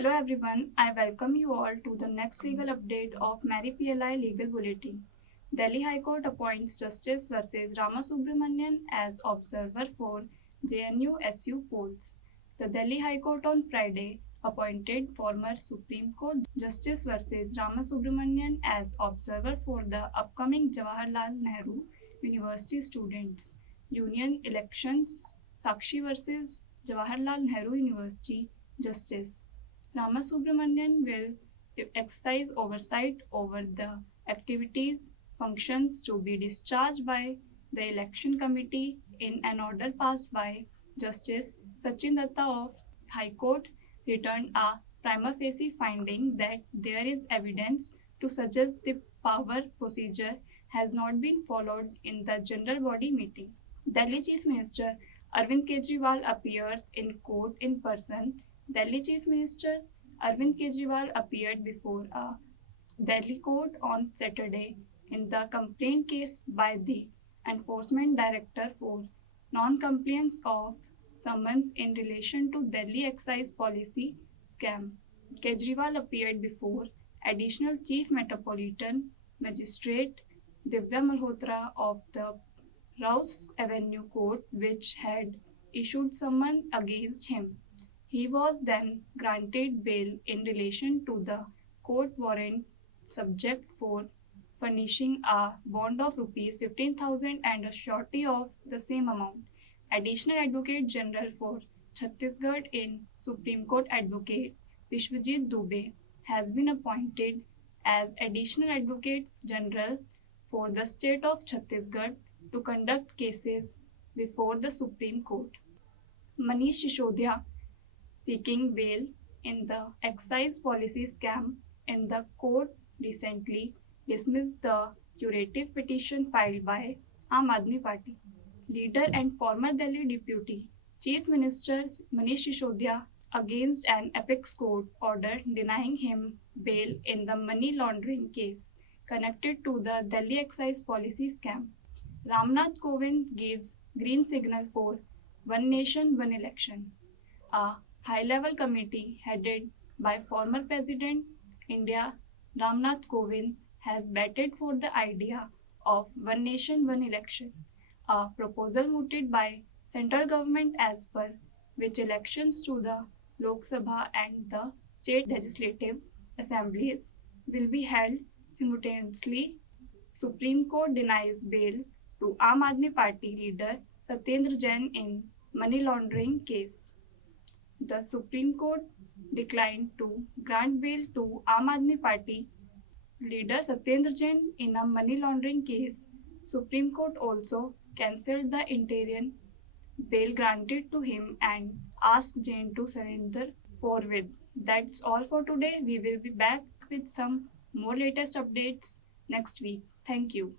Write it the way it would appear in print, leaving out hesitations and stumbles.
Hello everyone, I welcome you all to the next legal update of Mary PLI Legal Bulletin. Delhi High Court appoints Justice versus Ramasubramanian as observer for JNU SU polls. The Delhi High Court on Friday appointed former Supreme Court Justice versus Ramasubramanian as observer for the upcoming Jawaharlal Nehru University Students Union elections. Sakshi versus Jawaharlal Nehru University Justice Ramasubramanian will exercise oversight over the activities functions to be discharged by the election committee in an order passed by Justice Sachin Datta of High Court returned a prima facie finding that there is evidence to suggest the power procedure has not been followed in the general body meeting. Delhi Chief Minister Arvind Kejriwal appears in court in person. Delhi Chief Minister Arvind Kejriwal appeared before a Delhi court on Saturday in the complaint case by the Enforcement Director for non-compliance of summons in relation to Delhi excise policy scam. Kejriwal appeared before Additional Chief Metropolitan Magistrate Divya Malhotra of the Rouse Avenue Court, which had issued summons against him. He was then granted bail in relation to the court warrant subject for furnishing a bond of rupees 15,000 and a surety of the same amount. Additional Advocate General for Chhattisgarh in Supreme Court Advocate Vishwajit Dubey has been appointed as Additional Advocate General for the state of Chhattisgarh to conduct cases before the Supreme Court. Manish Sisodhya, seeking bail in the excise policy scam in the court, recently dismissed the curative petition filed by Aam Aadmi Party. Leader and former Delhi Deputy Chief Minister Manish Sisodhya against an apex court order denying him bail in the money laundering case connected to the Delhi excise policy scam. Ramnath Kovind gives green signal for One Nation, One Election. A high-level committee headed by former President India Ramnath Kovind has batted for the idea of One Nation, One Election, a proposal mooted by central government as per which elections to the Lok Sabha and the state legislative assemblies will be held simultaneously. Supreme Court denies bail to Aam Aadmi Party leader Satyendra Jain in money laundering case. The Supreme Court declined to grant bail to Aam Aadmi Party leader Satyendra Jain in a money laundering case. Supreme Court also cancelled the interim bail granted to him and asked Jain to surrender forthwith. That's all for today. We will be back with some more latest updates next week. Thank you.